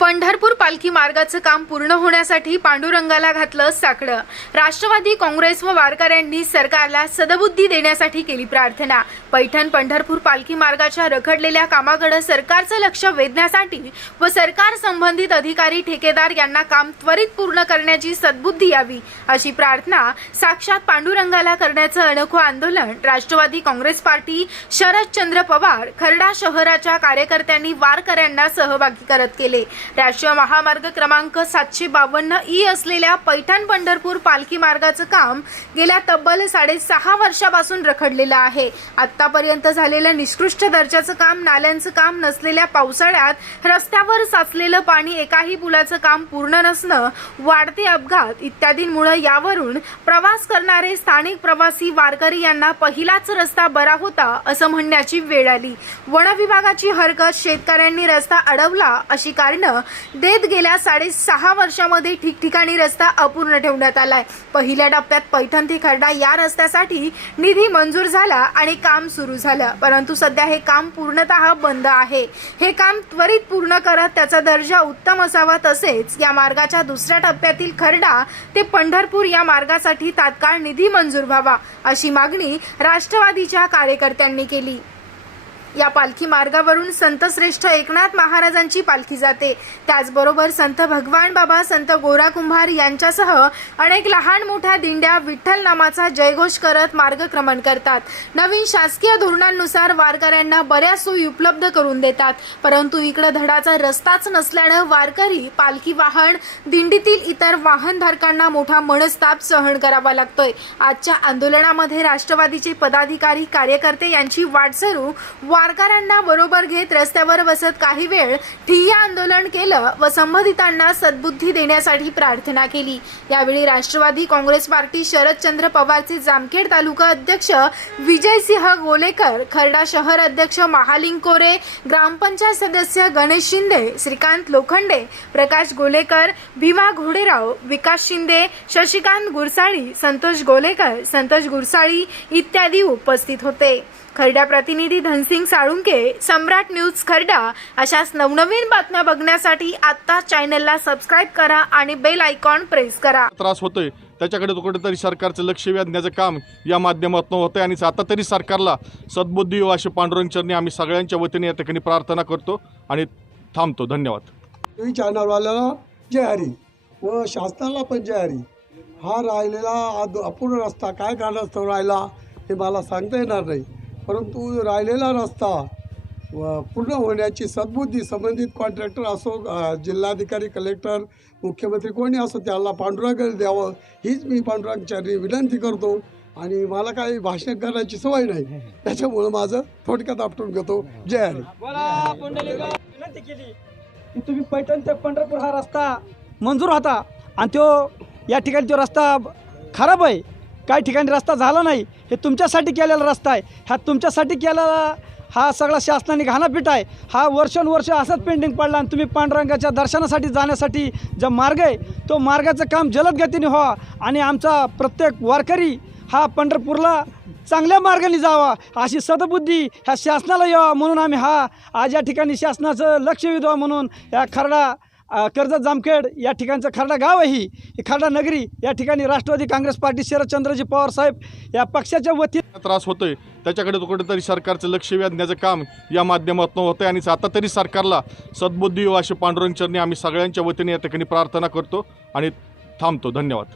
पंढरपूर पालखी मार्गाचं काम पूर्ण होण्यासाठी पांडुरंगाला घातलं साकडं. राष्ट्रवादी काँग्रेस व वारकऱ्यांनी सरकारला सदबुद्धी देण्यासाठी केली प्रार्थना. पैठण पंढरपूर पालखी मार्गाच्या रखडलेल्या कामाकडे सरकारचं लक्ष वेधण्यासाठी व सरकार संबंधित अधिकारी ठेकेदार यांना काम त्वरित पूर्ण करण्याची सद्बुद्धी यावी अशी प्रार्थना साक्षात पांडुरंगाला करण्याचं अनोखं आंदोलन राष्ट्रवादी काँग्रेस पार्टी शरदचंद्र पवार खर्डा शहराच्या कार्यकर्त्यांनी वारकऱ्यांना सहभागी करत केले. राष्ट्रीय महामार्ग क्रमांक सातशे बावन्न ई असलेल्या पैठण पंढरपूर पालखी मार्गाचं काम गेल्या तब्बल साडेसहा वर्षापासून रखडलेलं आहे. आतापर्यंत झालेलं निकृष्ट दर्जाचं काम नाल्यांचं काम नसलेल्या पावसाळ्यात रस्त्यावर साचलेलं पाणी एकाही पुलाचं काम पूर्ण नसणं वाढते अपघात इत्यादींमुळे यावरून प्रवास करणारे स्थानिक प्रवासी वारकरी यांना पहिलाच रस्ता बरा होता असं म्हणण्याची वेळ आली. वन विभागाची हरकत शेतकऱ्यांनी रस्ता अडवला अशी कारणं देत गेल्या साडेसहा वर्षामध्ये ठिकठिकाणी रस्ता अपूर्ण ठेवण्यात आलाय. पहिल्या टप्प्यात पैठण ते खर्डा या रस्त्यासाठी निधी मंजूर झाला आणि काम सुरू झालं. परंतु सध्या हे काम पूर्णतः बंद आहे. हे काम त्वरित पूर्ण करत त्याचा दर्जा उत्तम असावा तसेच या मार्गाच्या दुसऱ्या टप्प्यातील खर्डा ते पंढरपूर या मार्गासाठी तात्काळ निधी मंजूर व्हावा अशी मागणी राष्ट्रवादीच्या कार्यकर्त्यांनी केली. या पालखी मार्गावरून संत श्रेष्ठ एकनाथ महाराजांची पालखी जाते. त्याचबरोबर संत भगवान बाबा संत गोरा कुंभार यांच्यासह अनेक लहान मोठ्या दिंड्या विठ्ठल नामाचा जयघोष करत मार्गक्रमण करतात. नवीन शासकीय धोरणांनुसार वारकऱ्यांना बऱ्याच सोयी उपलब्ध करून देतात. परंतु इकडे धडाचा रस्ताच नसल्यानं वारकरी पालखी वाहन दिंडीतील इतर वाहनधारकांना मोठा मनस्ताप सहन करावा लागतोय. आजच्या आंदोलनामध्ये राष्ट्रवादीचे पदाधिकारी कार्यकर्ते यांची वाटसरू वारकऱ्यांना बरोबर घेत रस्त्यावर बसत काही वेळ ठिय्या आंदोलन केलं व संबंधितांना सद्बुद्धी देण्यासाठी प्रार्थना केली. यावेळी राष्ट्रवादी काँग्रेस पार्टी शरदचंद्र पवारचे जामखेड तालुका अध्यक्ष विजयसिंह गोलेकर खर्डा शहर अध्यक्ष महालिंग कोरे ग्रामपंचायत सदस्य गणेश शिंदे श्रीकांत लोखंडे प्रकाश गोलेकर भीमा घोडेराव विकास शिंदे शशिकांत गुरसाळी संतोष गोलेकर संतोष गुरसाळी इत्यादी उपस्थित होते. खर्डा प्रतिनिधी धनसिंग साळुंके सम्राट न्यूज खरडा अशाच नवनवीन बातम्या बघण्यासाठी आता चॅनलला सबस्क्राईब करा आणि बेल आयकॉन प्रेस करा. त्रास होतोय. त्याच्याकडे तो कुठेतरी सरकारचं लक्ष वेधण्याचं काम या माध्यमातून होतंय आणि आता तरी सरकारला सद्बुद्धी येऊ अशी पांडुरंग चरणी आम्ही सगळ्यांच्या वतीने या ठिकाणी प्रार्थना करतो आणि थांबतो. धन्यवाद. टी चॅनलवाल्याला जय हरी व शासनाला पण जय हरी. हा राहिलेला अपूर्ण रस्ता काय कारणास्तव राहिला हे मला सांगता येणार नाही. परंतु राहिलेला रस्ता व पूर्ण होण्याची सद्बुद्धी संबंधित कॉन्ट्रॅक्टर असो जिल्हाधिकारी कलेक्टर मुख्यमंत्री कोणी असो त्याला पांडुरंग द्यावं हीच मी पांडुरंगचारी विनंती करतो. आणि मला काही भाषण करण्याची सवय नाही. त्याच्यामुळं माझं थोडक्यात आपटून घेतो. जय हरी. विनंती केली. की तुम्ही पैठण ते पंढरपूर हा रस्ता मंजूर होता. आणि तो या ठिकाणी तो रस्ता खराब आहे. काही ठिकाणी रस्ता झाला नाही हे तुमच्यासाठी केलेला रस्ता आहे. ह्या तुमच्यासाठी केलेला हा सगळा शासनाने घाणापीठ आहे. हा वर्षानुवर्ष असंच पेंडिंग पडला आणि तुम्ही पांडुरंगाच्या दर्शनासाठी जाण्यासाठी जो मार्ग आहे तो मार्गाचं काम जलद गतीने व्हावा आणि आमचा प्रत्येक वारकरी हा पंढरपूरला चांगल्या मार्गाने जावा अशी सदबुद्धी ह्या शासनाला यावा म्हणून आम्ही हा आज या ठिकाणी शासनाचं लक्ष विधवा म्हणून या खरडा कर्जत जामखेड या ठिकाणचं खरडा गाव आहे खरडा नगरी या ठिकाणी राष्ट्रवादी काँग्रेस पार्टी शरदचंद्रजी पवार साहेब या पक्षाच्या वतीने त्रास होतोय. त्याच्याकडे तो कुठेतरी सरकारचं लक्ष वेधण्याचं काम या माध्यमातून होतंय आणि आता तरी सरकारला सद्बुद्धी असे पांडुरंग चरणी आम्ही सगळ्यांच्या वतीने या ठिकाणी प्रार्थना करतो आणि थांबतो. धन्यवाद.